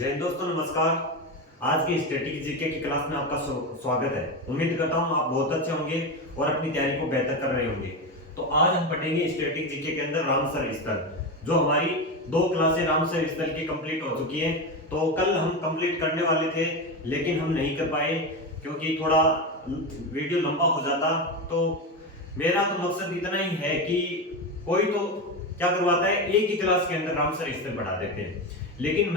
जय हिंद दोस्तों, नमस्कार। आज की स्टैटिक जीके की क्लास में आपका स्वागत है। उम्मीद करता हूं आप बहुत अच्छे होंगे और अपनी तैयारी को बेहतर कर रहे होंगे। तो आज हम पढ़ेंगे स्टैटिक जीके के अंदर रामसर स्थल। जो हमारी 2 क्लासें रामसर स्थल की कंप्लीट हो चुकी हैं। तो कल हम कंप्लीट करने वाले थे लेकिन हम नहीं कर पाए क्योंकि थोड़ा वीडियो लंबा हो जाता। तो मेरा तो मकसद इतना ही है कि कोई तो क्या करवाता है, एक ही क्लास के अंदर रामसर स्थल पढ़ा देते हैं। लेकिन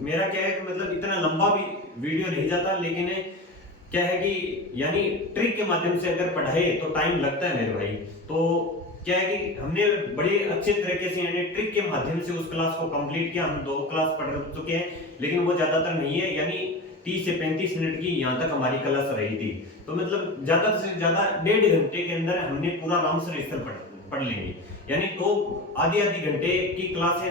मेरा क्या है कि मतलब इतना लंबा भी वीडियो नहीं जाता, लेकिन क्या है कि यानी ट्रिक के माध्यम से अगर पढ़ाए तो टाइम लगता है मेरे भाई। तो क्या है कि हमने बड़े अच्छे तरीके से यानी ट्रिक के माध्यम से उस क्लास को कंप्लीट किया। हम 2 क्लास पढ़ चुके हैं लेकिन वो ज्यादातर नहीं है, यानी 30 से 35 मिनट की यहाँ तक हमारी क्लास रही थी। तो मतलब ज्यादा से ज्यादा 1.5 घंटे के अंदर हमने पूरा रामसर स्थल पढ़ लेंगे। यानी तो आधी घंटे की क्लास है,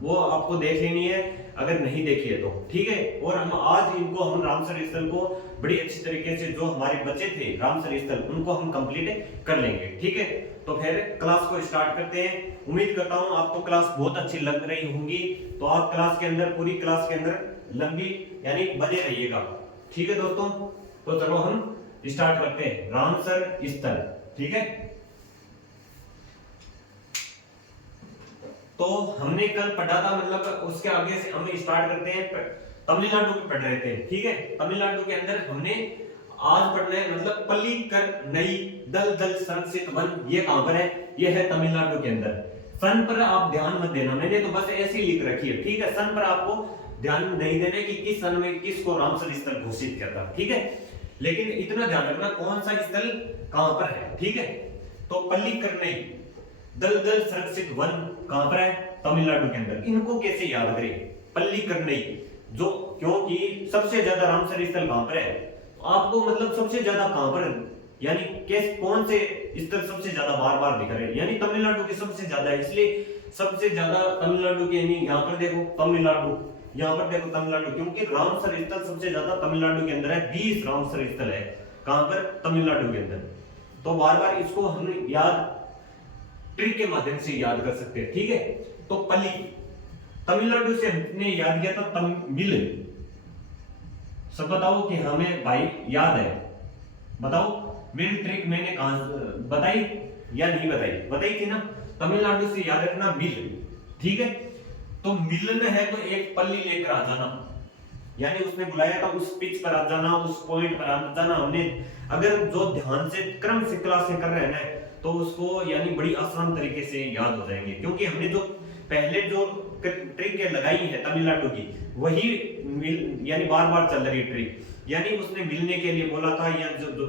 वो आपको देख लेनी है अगर नहीं देखी है तो, ठीक है। और हम आज हम रामसर स्थल को बड़ी अच्छी तरीके से जो हमारे बच्चे थे रामसर स्थल उनको हम कंप्लीट कर लेंगे, ठीक है। तो फिर क्लास को स्टार्ट करते हैं। उम्मीद करता हूं आपको क्लास बहुत अच्छी लग रही होंगी। तो आप क्लास के अंदर पूरी क्लास के अंदर लंबी यानी बने रहिएगा, ठीक है दोस्तों। तो चलो हम स्टार्ट करते हैं रामसर स्थल, ठीक है। तो हमने कल पढ़ा था, मतलब उसके आगे से हम स्टार्ट करते हैं। तमिलनाडु में पढ़ रहे थे, ठीक है। तमिलनाडु के अंदर हमने आज पढ़ना है मतलब पल्लीकर नई दलदल संरक्षित वन। ये कहां पर है? ये है तमिलनाडु के अंदर। सन पर आप ध्यान मत देना, मैंने तो बस ऐसे ही लिख रखी है, ठीक है। सन पर आपको ध्यान नहीं देना कि किस सन में किसको रामसर स्थल घोषित किया था, ठीक है। लेकिन इतना ध्यान रखना कौन सा स्थल कहां पर है, ठीक है। तो पल्लीकर नई दलदल संरक्षित वन कहां पर है? तमिलनाडु के अंदर। इनको कैसे याद करें? पल्लीकरनई, जो क्योंकि सबसे ज्यादा रामसर स्थल कहां पर है, आपको मतलब सबसे ज्यादा कहां पर यानी कौन से स्थल सबसे ज्यादा बार बार दिख रहे हैं, यानी तमिलनाडु के सबसे ज्यादा है, इसलिए सबसे ज्यादा तमिलनाडु के, यानी यहाँ पर देखो तमिलनाडु, यहाँ पर देखो तमिलनाडु, क्योंकि रामसर स्थल सबसे ज्यादा तमिलनाडु के अंदर है। 20 रामसर स्थल है कहां पर? तमिलनाडु के अंदर। तो बार बार इसको हम याद ट्रिक के माध्यम से याद कर सकते हैं, ठीक है। तो पल्ली तमिलनाडु से हमने याद किया था तमिल। सब बताओ कि हमें भाई याद है, बताओ। मेरी ट्रिक मैंने कहां बताई या नहीं बताई? बताई थी ना। तमिलनाडु से याद रखना मिल, ठीक है। तो मिल में है तो एक पल्ली लेकर आ जाना, यानी उसने बुलाया था उस पिच पर आ जाना, उस पॉइंट पर आ जाना। हमने अगर जो ध्यान से क्रम से क्लास से कर रहे हैं ना तो उसको यानी बड़ी आसान तरीके से याद हो जाएंगे, क्योंकि हमने जो पहले जो ट्रिक लगाई है तमिलनाडु की वही यानी बार बार चल रही ट्रिक, यानी उसने मिलने के लिए बोला था, या जो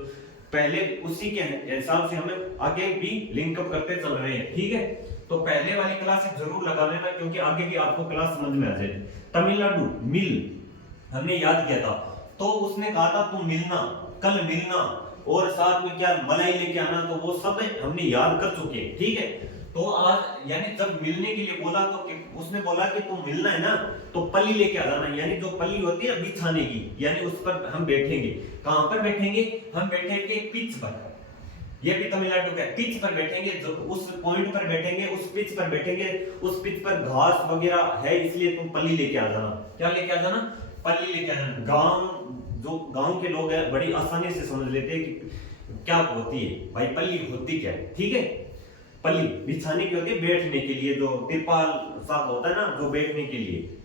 पहले उसी के हिसाब से हमें आगे भी लिंक अप करते चल रहे हैं, ठीक है। तो पहले वाली क्लास जरूर लगा लेना, क्योंकि आगे भी आपको क्लास समझ में आ जाए। तमिलनाडु मिल हमने याद किया था, तो उसने कहा था तुम मिलना, कल मिलना, और साथ में क्या मलाई लेके आना, तो वो सब हमने याद कर चुके हैं, ठीक है। तो आज यानी जब मिलने के लिए बोला तो उसने बोला कि तुम मिलना है ना तो पल्ली लेके आ जाना, यानी जो पल्ली होती है बिछाने की, यानी उस पर हम बैठेंगे। कहां पर बैठेंगे? हम बैठेंगे पिच पर। ये भी तमिलनाडु का पिच पर बैठेंगे, जो उस पॉइंट पर बैठेंगे, उस पिच पर बैठेंगे। उस पिच पर घास वगैरह है, इसलिए तुम पल्ली लेके आ जाना। क्या लेके आ जाना? पल्ली लेके आ जाना। जो गांव के लोग हैं बड़ी आसानी से समझ लेते हैं कि क्या होती है भाई, पल्ली होती क्या है, ठीक है। पल्ली बिछाने की होती है, बैठने के लिए, जो तिरपाल सा होता है ना जो बैठने के लिए,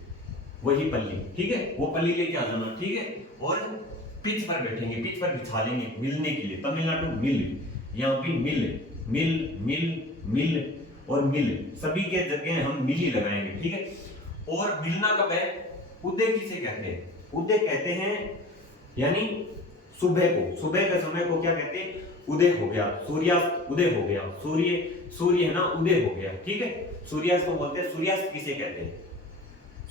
वही पल्ली, ठीक है। वो पल्ली लेके आ जाना, ठीक है। और पिच पर बैठेंगे, पिच पर बिछा लेंगे मिलने के लिए। तमिलनाडु मिल, यहाँ भी मिल, मिल मिल मिल और मिल, सभी के जगह हम मिल ही लगाएंगे, ठीक है। और मिलना कब है? उदय किसे कहते हैं? उदय कहते हैं यानी सुबह को, सुबह के समय को क्या कहते हैं? उदय हो गया, सूर्यास्त उदय हो गया। सूर्य है ना, उदय हो गया, ठीक है। सूर्यास्त को बोलते हैं। सूर्यास्त किसे कहते हैं?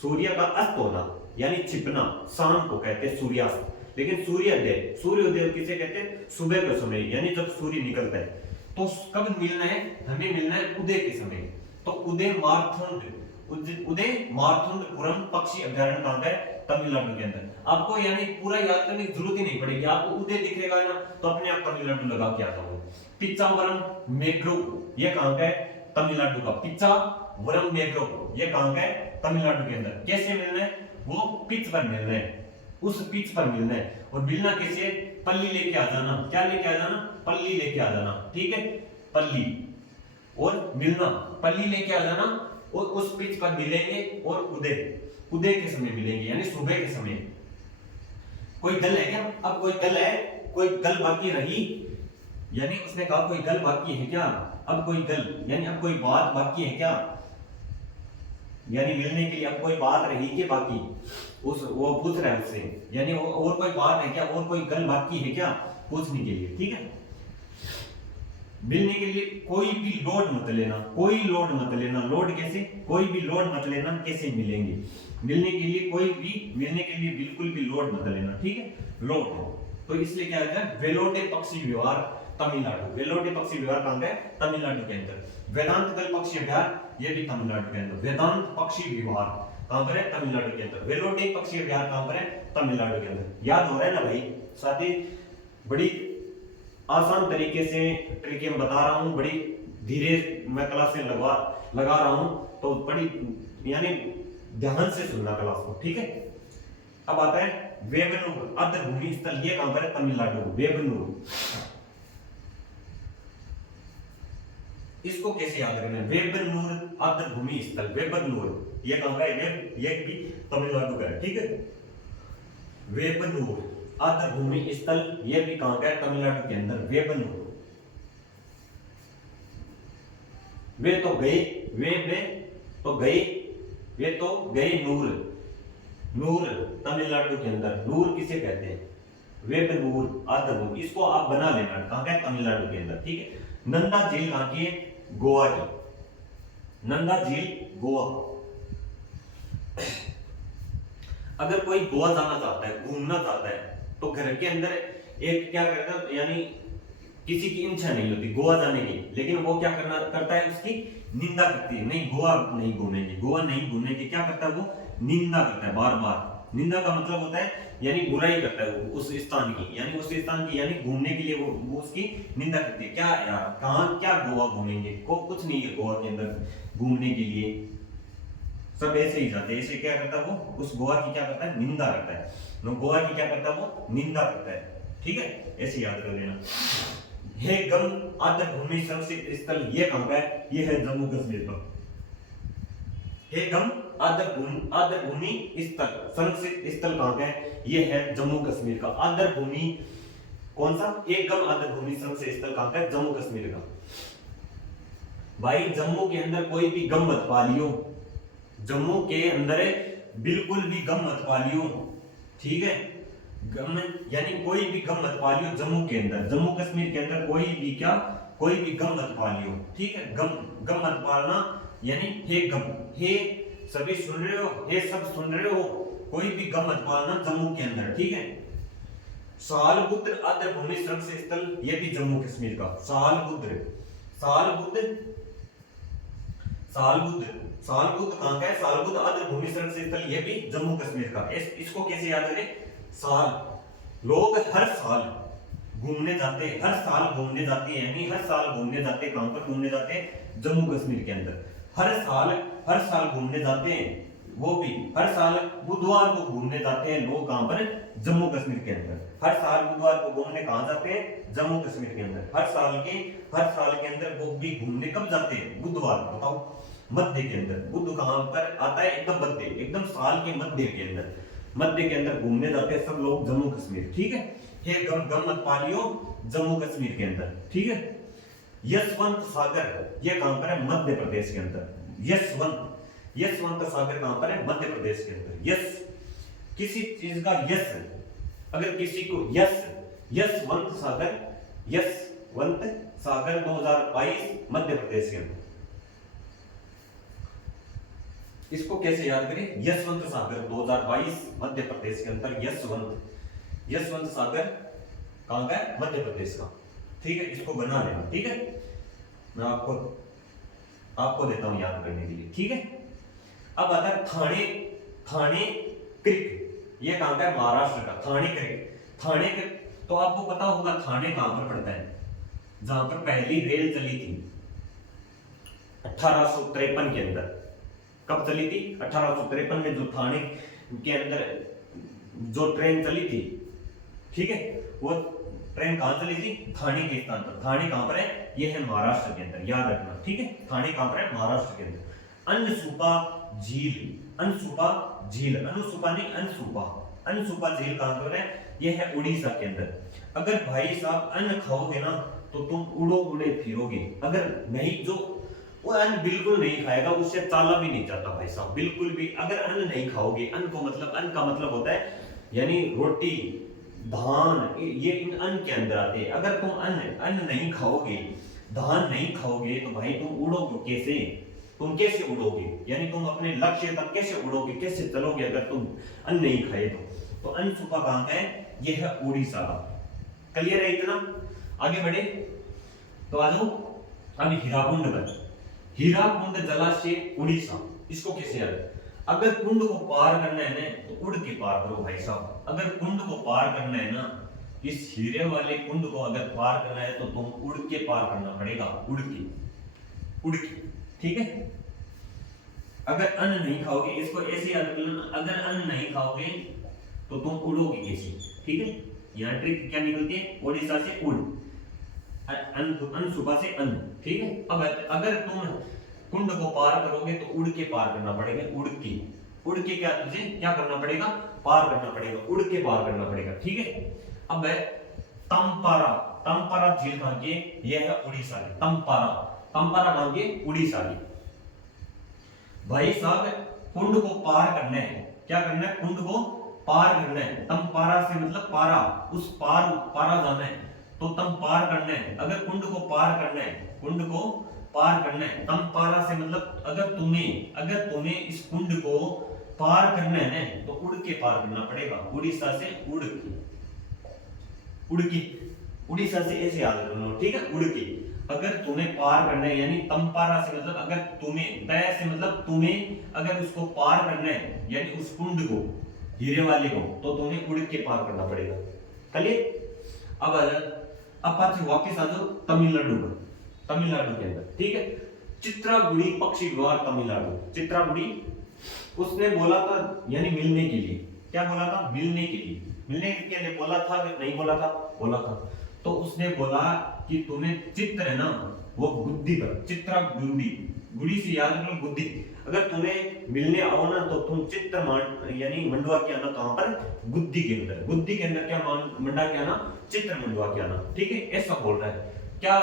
सूर्य का अस्त होना यानी छिपना, शाम को कहते हैं सूर्यास्त। लेकिन सूर्योदय किसे कहते हैं? सुबह के समय, यानी जब सूर्य निकलता है। तो कब मिलना है? हमें मिलना है उदय के समय। तो उदय मारथुंडपुरम पक्षी अभयारण्य कहां है? तमिलनाडु के अंदर। आपको यानी पूरा याद करने की जरूरत ही नहीं पड़ेगी, आपको उदय दिखेगा ना तो अपने आप तमिलनाडु लगा के आता हूं। पिच्चावरम मैंग्रोव, ये कहां का है? तमिलनाडु का। पिच्चा वरम मेग्रो, ये कहां का है? तमिलनाडु के अंदर। कैसे मिलना है? वो पिच पर मिलना है, उस पिच पर मिलना है। और मिलना कैसे? पल्ली लेके आ जाना। क्या लेके आ जाना? पल्ली लेके आ जाना, ठीक है, पल्ली। और मिलना, पल्ली लेके आ जाना और उस पिच पर मिलेंगे और उदय के समय मिलेंगे, यानी सुबह के समय। कोई गल है क्या? अब कोई गल है, कोई गल बाकी रही, यानी उसने कहा कोई गल बाकी है क्या? अब कोई गल यानी अब कोई बात बाकी है क्या, यानी मिलने के लिए अब कोई बात रही कि बाकी, उस वो पूछ रहा है उससे, यानी और कोई बात है क्या, और कोई गल बाकी है क्या, पूछने के लिए, ठीक है। मिलने के लिए कोई भी लोड मत लेना, कोई लोड मत लेना। लोड कैसे? कोई भी लोड मत लेना, कैसे मिलेंगे? मिलने के लिए कोई भी, मिलने के लिए बिल्कुल भी लोड मत लेना, ठीक है, लोड। तो इसलिए क्या है? वेलोटे पक्षी व्यवहार तमिलनाडु। वेलोटे पक्षी व्यवहार कहां है? तमिलनाडु के अंदर। वेदांत दल पक्षी व्यवहार, ये भी तमिलनाडु के अंदर। वेदांत पक्षी व्यवहार कहां पर है? तमिलनाडु के अंदर। वेलोटे पक्षी व्यवहार कहां पर है? तमिलनाडु के अंदर। याद हो रहा है ना भाई? साथी बड़ी आसान तरीके से ट्रिक मैं बता रहा हूं, बड़ी धीरे मैं क्लास में लगा रहा हूं, तो बड़ी यानी ध्यान से सुनना क्लास को, ठीक है। अब आता है वेबनूर आर्द्र भूमि स्थल, ये कहां पर है? तमिलनाडु। वेबनूर, इसको कैसे याद रखना है? वेबनूर आर्द्र भूमि स्थल, वेबनूर ये कहां का है? ये भी तमिलनाडु का है, ठीक है। वेबनूर आर्द्र भूमि स्थल, ये भी कहां का है? तमिलनाडु के अंदर। वेबनूर, वे तो गए, वे तो गए, वे तो गए नूर, नूर तमिलनाडु के अंदर। नूर किसे कहते हैं? वेबनूर आर्द्र भूमि, इसको आप बना लेना, कहां का है? तमिलनाडु के अंदर, ठीक है। नंदा झील कहां की है? गोवा की। नंदा झील गोवा। अगर कोई गोवा जाना चाहता है, घूमना चाहता है, तो घर के अंदर एक क्या करता है, यानी किसी की इच्छा नहीं होती गोवा जाने की, लेकिन वो क्या करता है? उसकी निंदा करती है, नहीं गोवा नहीं घूमेंगे, गोवा नहीं घूमेंगे। क्या करता है? वो निंदा करता है, बार बार। निंदा का मतलब होता है यानी बुराई करता है वो उस स्थान की, यानी उस स्थान की, यानी घूमने के लिए वो उसकी निंदा करती है। क्या यार, कहां क्या गोवा घूमेंगे, को कुछ नहीं है गोवा के अंदर घूमने के लिए, सब ऐसे ही जाते हैं। ऐसे क्या करता है वो? उस गोवा की क्या करता है? निंदा करता है। गोवा की क्या करता है? वो निंदा करता है, ठीक है, ऐसे याद कर लेना। हे गम आर्द्र भूमि संरक्षित स्थल, ये कहां का है? ये है जम्मू कश्मीर का। हे गम आर्द्र भूमि स्थल, संरक्षित स्थल कहां का है? ये है जम्मू कश्मीर का। आर्द्र भूमि कौन सा? एक गम आर्द्र भूमि संरक्षित स्थल कहां का है? जम्मू कश्मीर का। भाई जम्मू के अंदर कोई भी गम मत पालियो, जम्मू के अंदर बिल्कुल भी गम मत पालियो, ठीक है। गम यानी कोई भी गम मत पालियो जम्मू के अंदर, जम्मू कश्मीर के अंदर कोई भी क्या, कोई भी गम मत पालियो, ठीक है। गम मत पालना, यानी हे गम, हे सभी सुन रहे हो, हे सब सुन रहे हो, कोई भी गम मत पालना जम्मू के अंदर, ठीक है। सालबुद्र आर्द्र भूमि संरक्षित स्थल, ये भी जम्मू कश्मीर का। सालबुद्र कहां का है? सालबुद्र आर्द्र भूमि संरक्षित स्थल, ये भी जम्मू कश्मीर का। इसको कैसे याद करें? साल, लोग हर साल घूमने जाते हैं, हर साल घूमने जाते हैं, यानी हर साल घूमने जाते हैं। कहां पर घूमने जाते हैं? जम्मू कश्मीर के अंदर। हर साल घूमने जाते हैं, वो भी हर साल बुधवार को घूमने जाते हैं लोग। कहां पर? जम्मू कश्मीर के अंदर। हर साल बुधवार को घूमने कहां जाते हैं? जम्मू कश्मीर के अंदर। हर साल के अंदर वो भी घूमने कब जाते हैं? बुधवार। बताओ, मध्य के अंदर। बुध कहां पर आता है? एकदम मध्य, एकदम साल के मध्य के अंदर, मध्य के अंदर घूमने जाते हैं सब लोग जम्मू कश्मीर, ठीक है। हे गम मत पालियो जम्मू कश्मीर के अंदर, ठीक है। यशवंत सागर, ये कहां पर है? मध्य प्रदेश के अंदर। यशवंत सागर कहां पर है? मध्य प्रदेश के अंदर। यश, किसी चीज का यश, अगर किसी को यशवंत सागर 2022 मध्य प्रदेश के अंदर। इसको कैसे याद करें? यशवंत सागर 2022 मध्य प्रदेश के अंदर। यशवंत सागर कहां का है? मध्य प्रदेश का, ठीक है। इसको बना लेना, ठीक है। मैं आपको देता हूं याद करने के लिए, ठीक है। अब आता है थाने क्रिक, ये कहां का है? महाराष्ट्र का। थाने क्रिक, तो आपको पता होगा थाने कहां पर पड़ता है? जहां पर पहली रेल चली थी, 1853 के अंदर। कब चली थी? 1853 में जो थाने के अंदर जो ट्रेन चली थी, ठीक है, वो ट्रेन कहां चली थी? थाने के स्थान पर। थाने कहां पर है? ये है महाराष्ट्र के अंदर, याद रखना, ठीक है। थाने कहां पर है? महाराष्ट्र के अंदर। अनसुपा झील, अनसुपा झील, अनुसुपा नहीं अनसुपा, अनसुपा झील कहां पर है? ये है उड़ीसा के अंदर। अगर भाई साहब अन्न खाओगे ना तो तुम उड़ो उड़े फिरोगे, अगर नहीं, जो वो अन्न बिल्कुल नहीं खाएगा उससे चाला भी नहीं जाता भाई साहब, बिल्कुल भी। अगर अन्न नहीं खाओगे, अन्न को मतलब, अन्न का मतलब होता है यानी रोटी, धान, ये इन अन्न के अंदर आते हैं। अगर तुम अन्न नहीं खाओगे, धान नहीं खाओगे तो भाई तुम उड़ोगे कैसे? तुम कैसे उड़ोगे? यानी तुम अपने लक्ष्य तक कैसे उड़ोगे, कैसे चलोगे अगर तुम अन्न नहीं खाए तो अनसुपा कहां का है? ये है उड़ीसा का। क्लियर है इतना? आगे बढ़े तो आ जाओ अब हीराकुंड पर। हीराकुंड जलाशय उड़ीसा, इसको कैसे याद? अगर कुंड को पार करना है ना तो उड़ के पार करो भाई साहब। अगर कुंड को पार करना है ना, इस हीरे वाले कुंड को अगर पार करना है तो तुम उड़ के पार करना पड़ेगा, उड़ के, ठीक है। अगर अन्न नहीं खाओगे, इसको ऐसे याद कर लेना, अगर अन्न नहीं खाओगे तो तुम उड़ोगे कैसे, ठीक है। यहाँ ट्रिक क्या निकलती है? उड़ीसा से उड़, अनसुपा से अन्न, ठीक है। अब अगर तुम कुंड को पार करोगे तो उड़ के पार करना पड़ेगा, उड़ के क्या तुझे क्या करना पड़ेगा? पार करना पड़ेगा, उड़ के पार करना पड़ेगा, ठीक है। अब है तंपारा, तंपारा झील कहां की? यह है उड़ीसा की। तंपारा, तंपारा कहां की? उड़ीसा की। भाई साहब कुंड को पार करना है, क्या करना है? कुंड को पार करना है। तंपारा से मतलब पारा, उस पारा जाना है तो तम पार करना है। अगर कुंड को पार करना है, कुंड को पार करना है, तंपारा से मतलब अगर तुम्हें इस कुंड को पार करना है ना तो उड़ के पार करना पड़ेगा, उड़ीसा से उड़ के, उड़ीसा से ऐसे याद रखना, ठीक है, उड़ के। अगर तुम्हें पार करना है यानी तंपारा से मतलब अगर तुम्हें, तय से मतलब तुम्हें अगर उसको पार करना है यानी उस कुंड को, हीरे वाले को, तो तुम्हें उड़ के पार करना पड़ेगा। क्लियर? अब वापस आ जाओ तमिलनाडु पर, तमिलनाडु के अंदर, ठीक है। चित्रागुड़ी पक्षी विहार तमिलनाडु, चित्रागुड़ी, उसने बोला था यानी मिलने के लिए, क्या बोला था? मिलने के लिए बोला था, नहीं बोला था? बोला था। तो उसने बोला कि तुम्हें चित्र है ना वो गुद्दी पर, चित्रागुड़ी, गुड़ी से याद रखो गुद्दी। अगर तुम्हें मिलने आओ ना तो तुम चित्र यानी मंडवा के आना, कहां पर? गुद्दी के अंदर। गुद्दी के अंदर क्या मंडा के आना? चित्र मंडवा के आना, ठीक है। ऐसा बोल रहा है क्या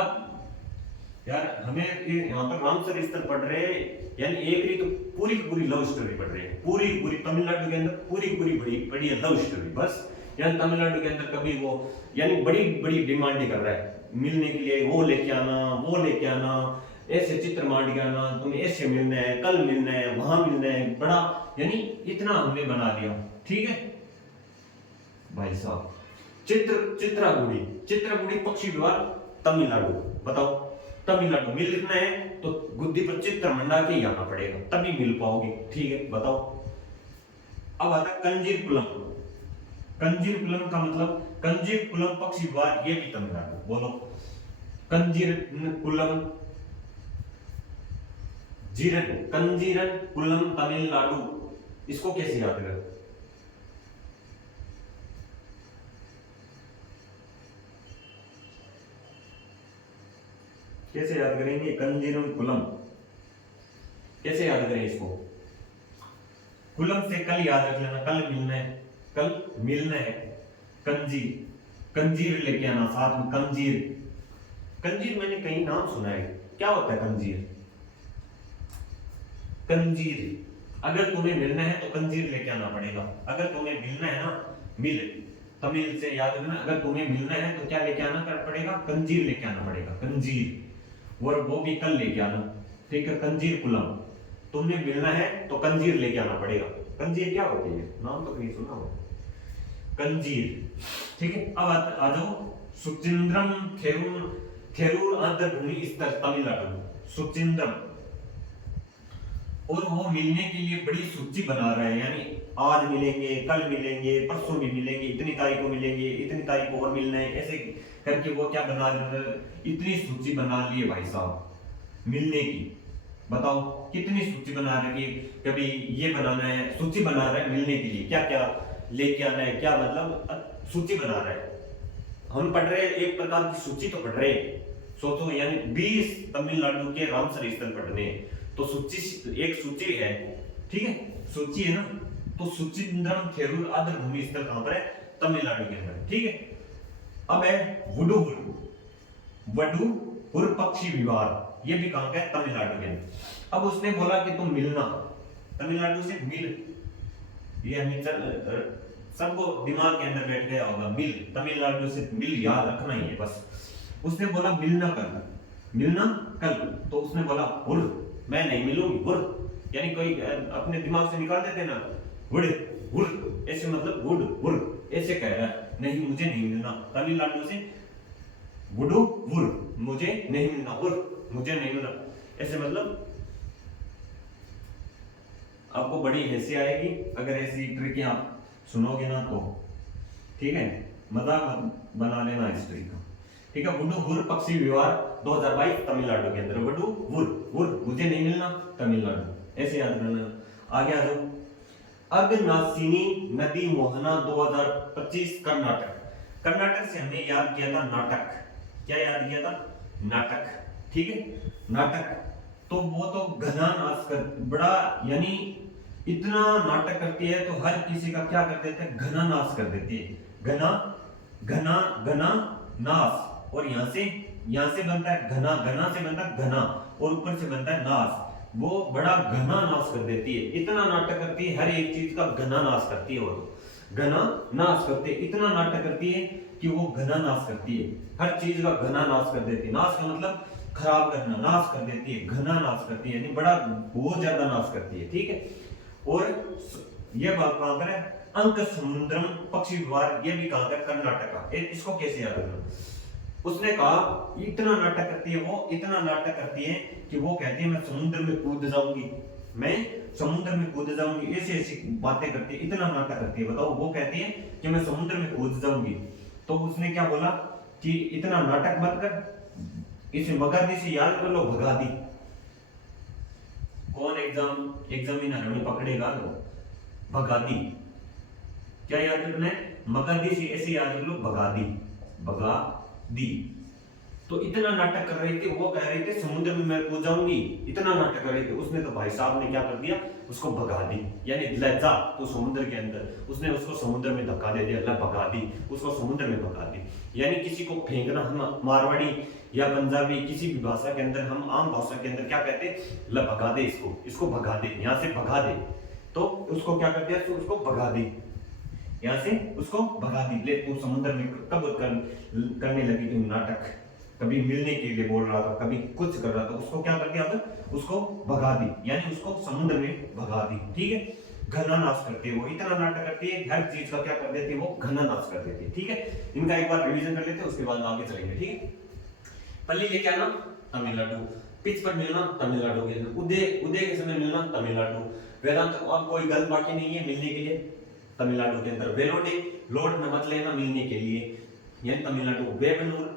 यार? हमें यहाँ पर रामसर स्थल पढ़ रहे हैं यानी एक ही तो पूरी की पूरी लव स्टोरी पढ़ रहे हैं, पूरी तमिलनाडु के अंदर पूरी बड़ी लव स्टोरी। बस यानी तमिलनाडु के अंदर कभी वो यानी बड़ी डिमांड कर रहा है मिलने के लिए, वो लेके आना, ऐसे चित्र मांड के आना, तुम्हें ऐसे मिलना है, कल मिलना है, वहां मिलना है, बड़ा यानी इतना हमने बना दिया, ठीक है भाई साहब। चित्रागुड़ी पक्षी विहार तमिलनाडु। बताओ, तमिलनाडु मिलना है तो गुद्दी पर चित्र मंडा के ही आना पड़ेगा, तभी मिल पाओगे, ठीक है। बताओ अब आता कंजीरकुलम। कंजीरकुलम का मतलब, कंजीरकुलम पक्षी विहार, ये भी तमिलनाडु। बोलो कंजीरकुलम, कंजीरकुलम तमिलनाडु, इसको कैसे याद करें? कैसे याद करेंगे? कंजीरकुलम कैसे याद करें इसको? कुलम से कल याद रख लेना, कल मिलना है। कंजीर लेके आना साथ में, कंजीर मैंने कहीं नाम सुना है, क्या होता है कंजीर? अगर तुम्हें मिलना है तो कंजीर लेके आना पड़ेगा। अगर तुम्हें मिलना है ना, तमिल से याद रखना, अगर तुम्हें मिलना है तो क्या लेके आना पड़ेगा? कंजीर लेके आना पड़ेगा, कंजीर, और वो भी कल लेके आना, ठीक है। कंजीरकुलम, तुम्हें मिलना है तो कंजीर लेके आना पड़ेगा। कंजीर क्या होती है? नाम तो कहीं सुना हो, कंजीर, ठीक है। अब आ जाओ सुचिंद्रम थेरूर आंध्रभूमि स्तर तमिलनाडु, सुचिंद्रम, और वो मिलने के लिए बड़ी सूची बना रहा है, यानी आज मिलेंगे, कल मिलेंगे, परसों भी मिलेंगे, इतनी तारीख को मिलेंगे, इतनी तारीख को और मिलना है, ऐसे करके वो क्या बना रहे, इतनी सूची बना ली है भाई साहब मिलने की, बताओ कितनी सूची बना रही है, कभी ये बनाना है, सूची बना रहा है मिलने के लिए, क्या क्या लेके आना है, क्या मतलब सूची बना रहा है। हम पढ़ रहे हैं एक प्रकार की सूची तो पढ़ रहे हैं, सोचो यानी 20 तमिलनाडु के रामसर स्थल पढ़ने हैं, तो सूची एक सूची है, ठीक है, सूची है ना, तो सुचिंद्रम थेरूर आदर भूमि स्थल कहां पर है, तमिलनाडु के अंदर, ठीक है। अब है वुडुहुर, वडुहुर पक्षी विहार, ये भी कहां का है, तमिलनाडु के अंदर। अब उसने बोला कि तुम मिलना, तमिलनाडु से मिल, ये हमें सबको दिमाग के अंदर बैठ गया होगा, मिल, तमिलनाडु से मिल याद रखना ही है बस। उसने बोला मिलना कल, मिलना कल, तो उसने बोला हुर, मैं नहीं मिलूंगी, हुर यानी कोई अपने दिमाग से निकाल देते ना, वुड हुर, ऐसे मतलब वुड हुर ऐसे कह रहा है, नहीं मुझे नहीं मिलना, तमिलनाडु से वुडु वुर, मुझे नहीं मिलना, हुर मुझे नहीं मिलना, ऐसे मतलब आपको बड़ी हंसी आएगी अगर ऐसी ट्रिक आप सुनोगे ना तो, ठीक है, मजाक बना लेना इस ट्रिक का, ठीक है। वुडु हुर पक्षी विहार 2022 तमिलनाडु के अंदर, वुडु हुर, हुर मुझे नहीं मिलना, तमिलनाडु, ऐसे याद करना। आगे आ जाओ, अगनासिनी नदी मोहना 2025 कर्नाटक, कर्नाटक से हमने याद किया था नाटक, क्या याद किया था, नाटक, ठीक है, नाटक, तो वो तो घना नाच कर, बड़ा यानी इतना नाटक करती है तो हर किसी का क्या कर देते हैं, घना नाश कर देती है, घना घना घना नाश, और यहाँ से बनता है घना, घना से बनता है घना, और ऊपर से बनता है नाश, वो बड़ा घना नाश कर देती है, इतना नाटक करती है, हर एक चीज का घना नाश करती है, वो तो घना नाश करती है, इतना नाटक करती है कि वो घना नाश करती है, हर चीज का घना नाश कर देती है, नाश का मतलब खराब करना, नाश कर देती है, घना नाश करती है, यानी बड़ा बहुत ज्यादा नाश करती है, ठीक है। और ये बात कहां पर है, अंक समुद्रम पक्षी विहार, ये भी कहां का, कर्नाटक का, इसको कैसे याद रखना, उसने कहा इतना नाटक करती है वो, इतना नाटक करती है कि वो कहती है मैं समुद्र में कूद जाऊंगी, मैं समुद्र में कूद जाऊंगी, ऐसी ऐसी बातें करती है, इतना नाटक करती है, बताओ वो कहती है कि मैं समुद्र में कूद जाऊंगी, तो उसने क्या बोला कि इतना नाटक मत कर, इसे मगरदी से याद कर लो, भगा दी, कौन एग्जामिनर हमें पकड़ेगा तो भगा दी, क्या याद रखना है, मगरदी से ऐसे याद रख लो, भगा दी, भगा दी। तो इतना नाटक कर रहे थे, वो कह रहे थे समुद्र में मैं कूद जाऊंगी, इतना नाटक कर रहे थे, उसने तो भाई साहब ने क्या कर दिया, उसको भगा दी, यानी लज्जा तो समुद्र के अंदर, उसने उसको समुद्र में धक्का दे दिया, अल्लाह भगा दी, उसको समुद्र में भगा दी, यानी किसी को फेंकना, हम मारवाड़ी या पंजाबी किसी भी भाषा के अंदर, हम आम भाषा के अंदर क्या कहते हैं, अल्लाह भगा दे इसको, इसको भगा दे, यहाँ से भगा दे, तो उसको क्या कर दिया, उसको भगा दी, यहाँ से उसको भगा दी, ले तू समुद्र में कब करने लगी तुम नाटक, कभी मिलने के लिए बोल रहा था, कभी कुछ कर रहा था, उसको क्या कर दिया, उसको भगा दी, यानी उसको समुद्र में भगा दी, ठीक है। घना नाश करती है वो, इतना नाटक करती है, हर चीज का क्या कर देती है वो, घना नाश कर देती है, ठीक है। इनका एक बार रिवीजन कर लेते हैं, उसके बाद आगे चलेंगे, ठीक है। पल्ली लेके आना, तमिलनाडु, पिच पर मिलना, तमिलनाडु के अंदर, उदय के समय मिलना, तमिलनाडु, वेदांत अब कोई गल बाकी नहीं है मिलने के लिए, तमिलनाडु के अंदर, वेलोडे लोड में मत लेना मिलने के लिए, यानी तमिलनाडु, वेबनूर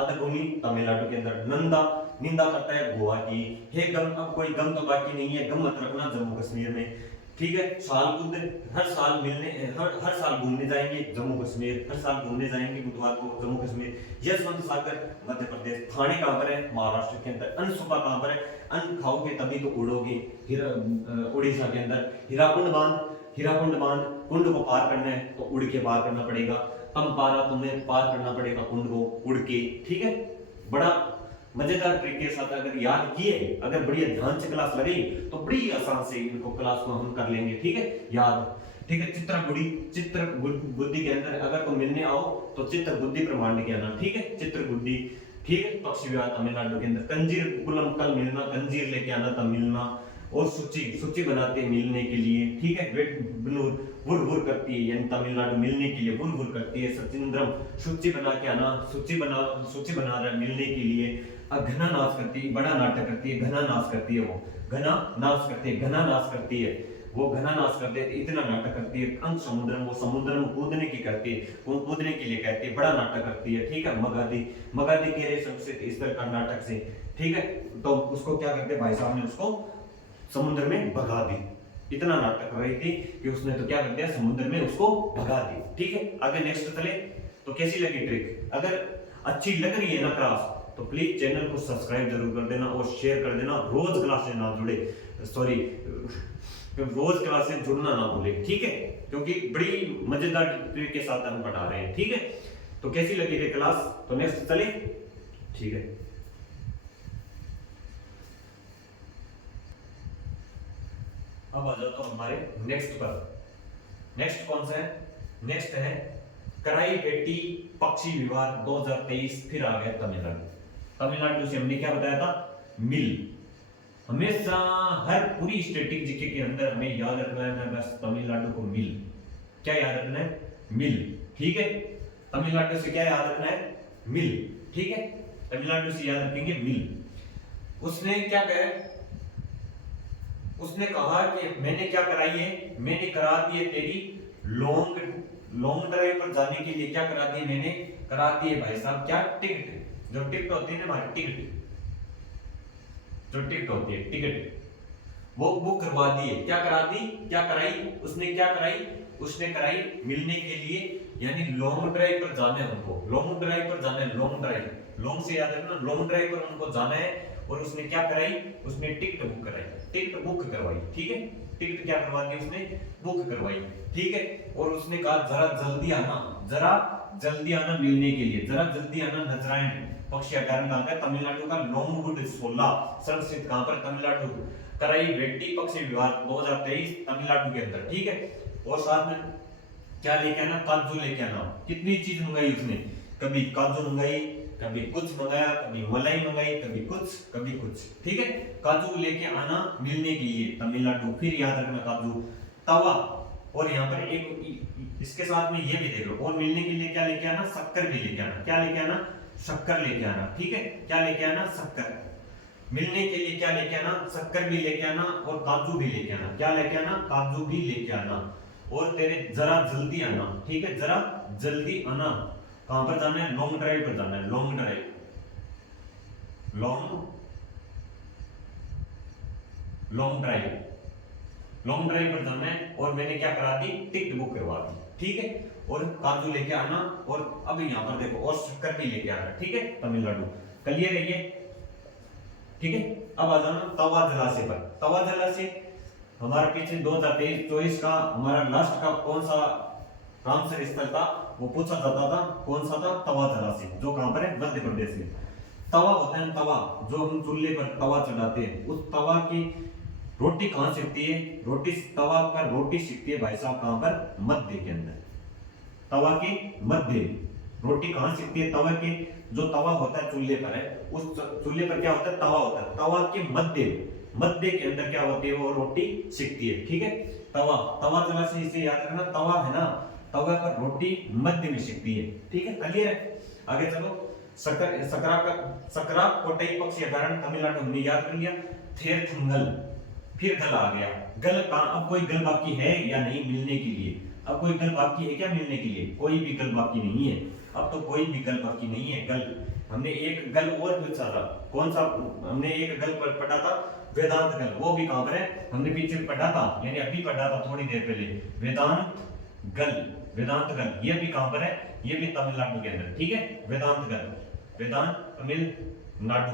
आदभूमि तमिलनाडु के अंदर, नंदा निंदा करता है गोवा की, हे गम अब कोई गम तो बाकी नहीं है, गम मत रखना जम्मू कश्मीर में, ठीक है। सालबुद्ध हर साल मिलने हर साल घूमने जाएंगे जम्मू कश्मीर, हर साल घूमने जाएंगे बुधवार को जम्मू कश्मीर। यशवंत सागर मध्य प्रदेश, थाने कहां पर है, महाराष्ट्र के अंदर। अनसुपा कहां पर है, अन्न खाओगे तभी तो उड़ोगे, उड़ीसा के अंदर। हीराकुंड बांध, कुंड को पार करना है तो उड़ के पार करना पड़ेगा, पंपारा तुम्हें पार करना पड़ेगा कुंड को उड़ के, ठीक है। बड़ा मजेदार तरीके के साथ अगर याद किए, अगर बढ़िया ध्यान से क्लास लगी तो बड़ी आसान से इनको क्लास को हम कर लेंगे, ठीक है, याद, ठीक है। चित्र बुद्धि के अंदर अगर तुम मिलने आओ तो चित्र बुद्धि प्रमाण के आना, ठीक है, चित्र बुद्धि, ठीक है। पक्षी विहार तमिलनाडु के अंदर। कंजीर कुलम कल मिलना, कंजीर लेके आना तब मिलना। और सूची बनाते मिलने के लिए, ठीक है। वुर वुर करती है, यानी तमिलनाडु मिलने के लिए वुर वुर करती है। सचिंद्रम सूची बना के आना, सूची बना रहा है मिलने के लिए। घना नाश करती है, बड़ा नाटक करती है, घना नाश करती है, वो घना नाश करती है, घना नाश करती है। वो घना नाश कर देते, इतना नाटक करती है। अंक समुद्र में, वो समुद्र में कूदने की करती है, वो कूदने के लिए कहती है, बड़ा नाटक करती है, ठीक है। मगाधी, मगाधी कह रहे संस्कृत इस तरह का नाटक से, ठीक है। तो उसको क्या करते भाई साहब ने उसको समुद्र में भगा दी, इतना नाटक कर रही थी कि उसने तो क्या कर दिया, समुद्र में उसको भगा दी, ठीक है। आगे नेक्स्ट चले। तो कैसी लगी ट्रिक? अगर अच्छी लग रही है ना क्लास तो प्लीज चैनल को सब्सक्राइब जरूर कर देना और शेयर कर देना। रोज क्लास से ना जुड़े, सॉरी रोज क्लास से जुड़ना ना भूले, ठीक है, क्योंकि बड़ी मजेदार ट्रिक के साथ हम पढ़ा रहे हैं, ठीक है। तो कैसी लगी थी क्लास? तो नेक्स्ट चले, ठीक है। अब आ जाओ तो हमारे नेक्स्ट पर। नेक्स्ट कौन सा है? नेक्स्ट है कराई बेटी पक्षी विवाद 2023। फिर आ गया तमिलनाडु। तमिलनाडु से हमने क्या बताया था? मिल। हमेशा हर पूरी स्टैटिक जीके के अंदर हमें याद रखना है बस तमिलनाडु को मिल। क्या याद रखना है? मिल, ठीक है। तमिलनाडु से क्या याद रखना है? मिल, ठीक है। तमिलनाडु से याद रखेंगे मिल। उसने क्या कहा? उसने कहा कि मैंने क्या कराई है? मैंने करा दी है तेरी लॉन्ग ड्राइव पर जाने के लिए क्या करा दी? मैंने करा दी है भाई साहब क्या? टिकट। जो टिकट होती है ना हमारी, टिकट जो टिकट होती है, टिकट वो बुक करवा दी है। क्या करा दी? क्या कराई? उसने क्या कराई? उसने कराई मिलने के लिए, यानी लॉन्ग ड्राइव पर जाना है उनको। लॉन्ग ड्राइव पर जाना है, लॉन्ग ड्राइव, लॉन्ग से याद रखना, लॉन्ग ड्राइव पर उनको जाना है। और उसने क्या कराई? उसने टिकट बुक कराई, टिकट बुक करवाई, ठीक है। टिकट क्या करवा दी? उसने बुक करवाई, ठीक है। और उसने कहा जरा जल्दी आना, जरा जल्दी आना मिलने के लिए, जरा जल्दी आना। नजरायण पक्षी अभ्यारण्य कहां का? तमिलनाडु का लॉन्गवुड 16 संस्थित कहां पर? तमिलनाडु। कराई बेटी पक्षी विवाद 2023 तमिलनाडु के अंदर, ठीक है। और साथ में क्या लेके आना? काजू लेके आना। कितनी चीज मंगाई उसने? कभी काजू मंगाई, कभी कुछ मंगाया, कभी मलाई मंगाई, कभी कुछ, ठीक है। काजू लेके आना मिलने के लिए तमिलनाडु। फिर याद रखना काजू, तवा। और यहाँ पर एक इसके साथ में ये भी देख लो। और मिलने के लिए क्या लेके आना? शक्कर भी लेके आना। क्या लेके आना? शक्कर लेके आना, ठीक है। क्या लेके आना? शक्कर। मिलने के लिए क्या लेके आना? शक्कर भी लेके आना और काजू भी लेके आना। क्या लेके आना? काजू भी लेके आना। और तेरे जरा जल्दी आना, ठीक है, जरा जल्दी आना। कहां पर जाना है? लॉन्ग ड्राइव पर जाना है, लॉन्ग ड्राइव, लॉन्ग ड्राइव पर जाना है। और मैंने क्या करा दी? टिकट बुक करवा दी, ठीक है। और काजू लेके आना। और अब यहाँ पर देखो, और शक्कर भी लेके आना, ठीक है। तमिलनाडु क्लियर है ये, ठीक है। अब आ जाना तवा जलाशय पर। तवा जलाशय हमारे पीछे 2023-24 का हमारा लास्ट का कौन सा रामसर स्थल था वो पूछा जाता था। कौन सा था? तवा जलाशय, जो कहां पर है? मध्य प्रदेश में। तवा होता है तवा, जो हम चूल्हे पर तवा चढ़ाते हैं। उस तवा की रोटी कहां सिकती है? रोटी तवा पर रोटी सिकती है भाई साहब कहां पर? मध्य के अंदर। तवा के मध्य रोटी कहां सिकती है? तवा के, जो तवा होता है चूल्हे पर है, उस चूल्हे पर क्या होता है? तवा होता है। तवा के मध्य के अंदर क्या होती है? वो रोटी सिकती है, ठीक है। तवा जलाशय से याद रखना, तवा है ना, तवा पर रोटी मध्य में सिकती है, ठीक है। क्लियर है? आगे चलो। सकरा कोटाई पक्षी अभ्यारण्य तमिलनाडु हमने याद कर लिया। थेरथंगल, फिर गल आ गया। गल कहां? अब कोई गल बाकी है या नहीं मिलने के लिए? अब कोई गल बाकी है क्या मिलने के लिए? कोई भी गल बाकी नहीं है। अब तो कोई भी गल बाकी नहीं है। गल हमने एक गल और पूछा था, कौन सा? हमने एक गल पर पढ़ा था, वेदांत गल। वो भी कहां पर है? हमने पीछे पढ़ा था, यानी अभी पढ़ा था थोड़ी देर पहले, वेदांत गल। ये भी कहां पर है? ये भी तमिलनाडु के अंदर, ठीक है। वेदांत तमिलनाडु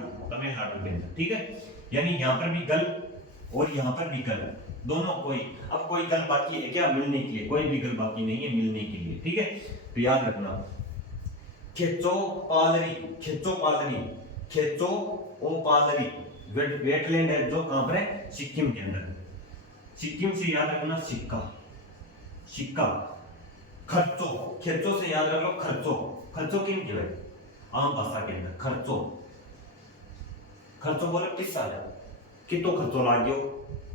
के अंदर, ठीक है। यानी यहाँ पर भी गल और यहाँ पर भी गल, दोनों कोई। अब कोई गल बाकी है क्या मिलने के लिए? कोई भी गल बाकी नहीं है मिलने के लिए, ठीक है। तो याद रखना, खेचो पालरी वेटलैंड है जो कहां पर है? सिक्किम के अंदर। सिक्किम से याद रखना सिक्का। खेचो से याद रख लो खर्चो किन कहवाय? आम भाषा के अंदर खर्चो बोले किस साल कितो खर्चो लाग्यो,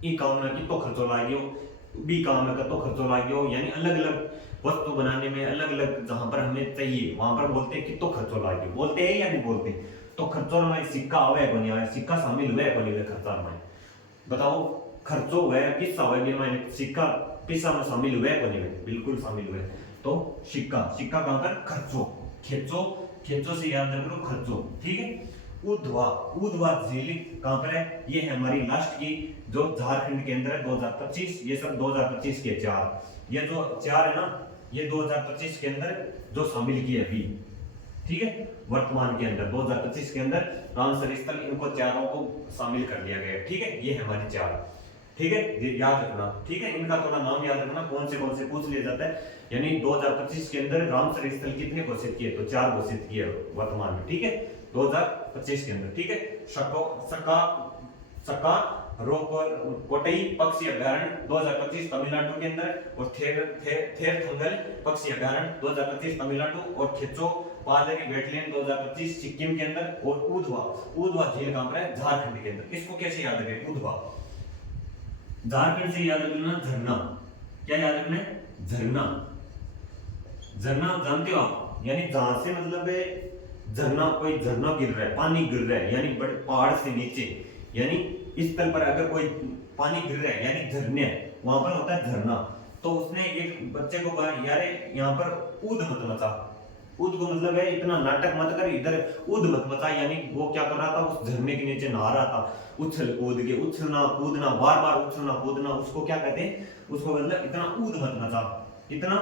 ई काम में कितो खर्चो लाग्यो, बी काम में कितो खर्चो लाग्यो। यानी अलग अलग वस्तु बनाने में अलग अलग जहां पर हमें चाहिए वहां पर बोलते हैं कितो खर्चो लाग्यो। बोलते हैं या नहीं बोलते? तो खर्चो में सिक्का आवे को नहीं आवे, सिक्का शामिल हुए को नहीं खर्चा में? बताओ खर्चो हुआ है, किस्सा हुआ है, मैंने सिक्का किस्सा में शामिल हुआ है कोने में, बिल्कुल शामिल हुआ है। तो सिक्का, सिक्का कहां पर? खर्चो, खेचो, खेचो से याद रख लो खर्चो, ठीक है। उधवा, उधवा झील कहां पर है? ये है हमारी लास्ट की जो झारखंड के अंदर है 2025, ये सब 2025 के चार, ये जो चार है ना ये 2025 के अंदर जो शामिल किए अभी, ठीक है, वर्तमान के अंदर 2025 के अंदर रामसर स्थल, इनको चारों को शामिल कर लिया गया, ठीक है। ये है हमारी चार, ठीक है, ये याद रखना, ठीक है। इनका थोड़ा नाम याद रखना, कौन से पूछ लिया जाता है। यानी 2025 के अंदर रामसर स्थल कितने घोषित किए? तो 4 घोषित किए वर्तमान में, ठीक है, 2025 के अंदर, ठीक है। सका रोपर कोटई पक्षी अभ्यारण्य 2025 तमिलनाडु के अंदर, और थेरथंगल पक्षी अभ्यारण्य 2025 तमिलनाडु, और खेचो पालरी वेटलैंड 2025 सिक्किम के अंदर, और उधवा झील कहां पर है? झारखंड के अंदर। इसको कैसे याद रखें? उधवा झारखंड से याद रखना झरना, क्या याद रखना है? झरना, झरना जानते हो आप, यानी जहां से मतलब झरना, कोई झरना गिर रहा है, पानी गिर रहा है, यानी बड़े पहाड़ से नीचे, यानी इस तल पर अगर कोई पानी गिर रहा है यानी झरने, वहां पर होता है झरना। तो उसने एक बच्चे को कहा यार यहाँ पर ऊद मत मचा, ऊद को मतलब है इतना नाटक मत कर, इधर ऊद मत मचा, यानी वो क्या कर रहा था? उस झरने के नीचे नहा रहा था, उछल कूद के, उछलना कूदना, बार बार उछलना कूदना, उसको क्या कहते हैं? उसको मतलब इतना ऊद मत मचा, इतना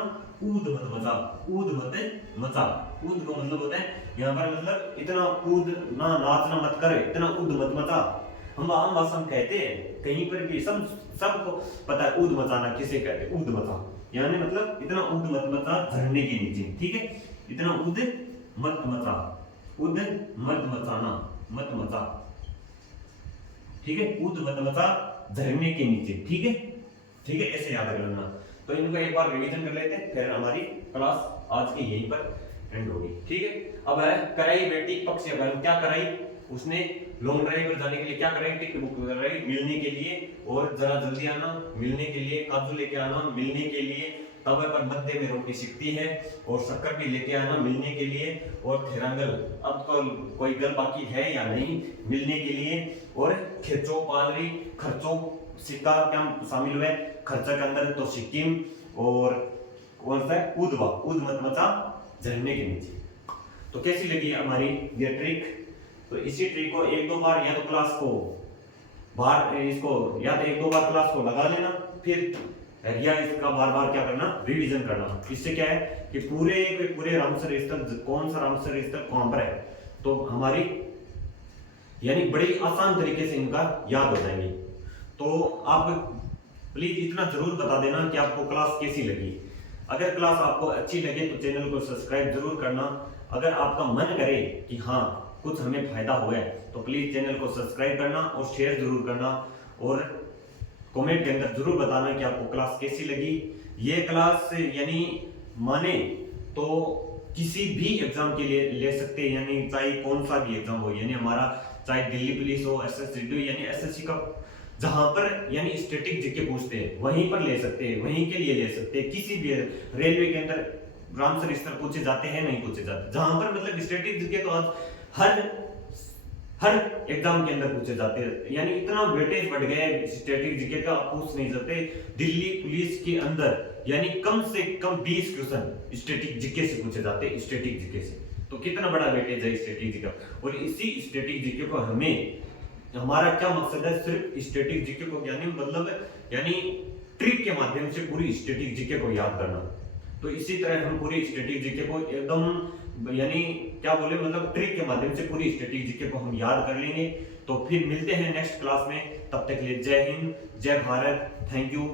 ऊद मत मचा, ऊद मत मचा। ऊद को मतलब होता है यहाँ पर मतलब इतना कूदना, नाचना मत कर, इतना ऊद मत मचा। हम आम भाषा में कहते हैं, कहीं पर भी सबको पता है ऊद मचाना किसे कहते हैं? ऊद मचा, यानी मतलब इतना ऊद मत मचा झरने के नीचे, ठीक है, इतना ऊद मत मचा, ऊद मत मचाना, मत मचा, ठीक है, ऊद मत मचा झरने के नीचे, ठीक है, ठीक है, ऐसे याद कर लेना। तो इनको एक बार रिवीजन कर लेते हैं, फिर हमारी क्लास आज की यहीं पर एंड होगी, ठीक है। अब है कराई बेटी पक्षी अभ्यारण्य, क्या कराई? उसने लॉन्ग ड्राइव पर जाने के लिए क्या कराई? टिकट बुक कराई मिलने के लिए, और जरा जल्दी आना मिलने के लिए, काजू लेके आना मिलने के लिए, तवे पर मध्य में रोटी सिकती है, और शक्कर भी लेके आना मिलने के लिए, और थिरंगल, अब तो कोई गल बाकी है या नहीं मिलने के लिए, और खेचो पालरी खर्चो सिक्का क्या शामिल हुए खर्चा के अंदर? तो सिक्किम, और कौन सा है? उधवा, उद मत मचा झरने के नीचे। तो कैसी लगी हमारी ये ट्रिक? तो इसी ट्रिक को एक दो बार या तो क्लास को बाहर इसको या तो एक दो बार क्लास को लगा लेना, फिर या इसका बार बार क्या करना? रिवीजन करना। इससे क्या है कि पूरे रामसर स्थल, कौन सा रामसर स्थल कहां पर है, तो हमारी यानी बड़ी आसान तरीके से इनका याद हो जाएंगे। तो आप प्लीज इतना जरूर बता देना कि आपको क्लास कैसी लगी। अगर क्लास आपको अच्छी लगे तो चैनल को सब्सक्राइब जरूर करना। अगर आपका मन करे कि हाँ कुछ हमें फायदा हुआ है तो प्लीज चैनल को सब्सक्राइब करना और शेयर जरूर करना, और कमेंट के अंदर जरूर बताना कि आपको क्लास कैसी लगी। ये क्लास यानी माने तो किसी भी एग्जाम के लिए ले सकते हैं, यानी चाहे कौन सा भी एग्जाम हो, यानी हमारा चाहे दिल्ली पुलिस हो, एसएससी यानी एसएससी का जहां पर यानी स्टैटिक जीके पूछते हैं वहीं पर ले सकते हैं, वहीं के लिए ले सकते हैं। किसी भी रेलवे के अंदर रामसर स्तर पूछे जाते हैं नहीं पूछे जाते, जहां पर मतलब स्टैटिक जीके तो आज हर एग्जाम के अंदर पूछे जाते हैं, यानी इतना वेटेज बढ़ गया है स्टैटिक जीके का, आप पूछ नहीं सकते। दिल्ली पुलिस के अंदर यानी कम से कम 20 क्वेश्चन स्टैटिक जीके से पूछे जाते हैं, स्टैटिक जीके से। तो कितना बड़ा वेटेज है स्टैटिक जीके का। और इसी स्टैटिक जीके को हमें, हमारा क्या मकसद है, सिर्फ स्टैटिक जीके को यानी मतलब यानी ट्रिक के माध्यम से पूरी स्टैटिक जीके को याद करना। तो इसी तरह हम पूरी स्टैटिक जीके को एकदम यानी क्या बोले मतलब ट्रिक के माध्यम से पूरी स्टैटिक जीके को हम याद कर लेंगे। तो फिर मिलते हैं नेक्स्ट क्लास में, तब तक के लिए जय हिंद, जय भारत, थैंक यू।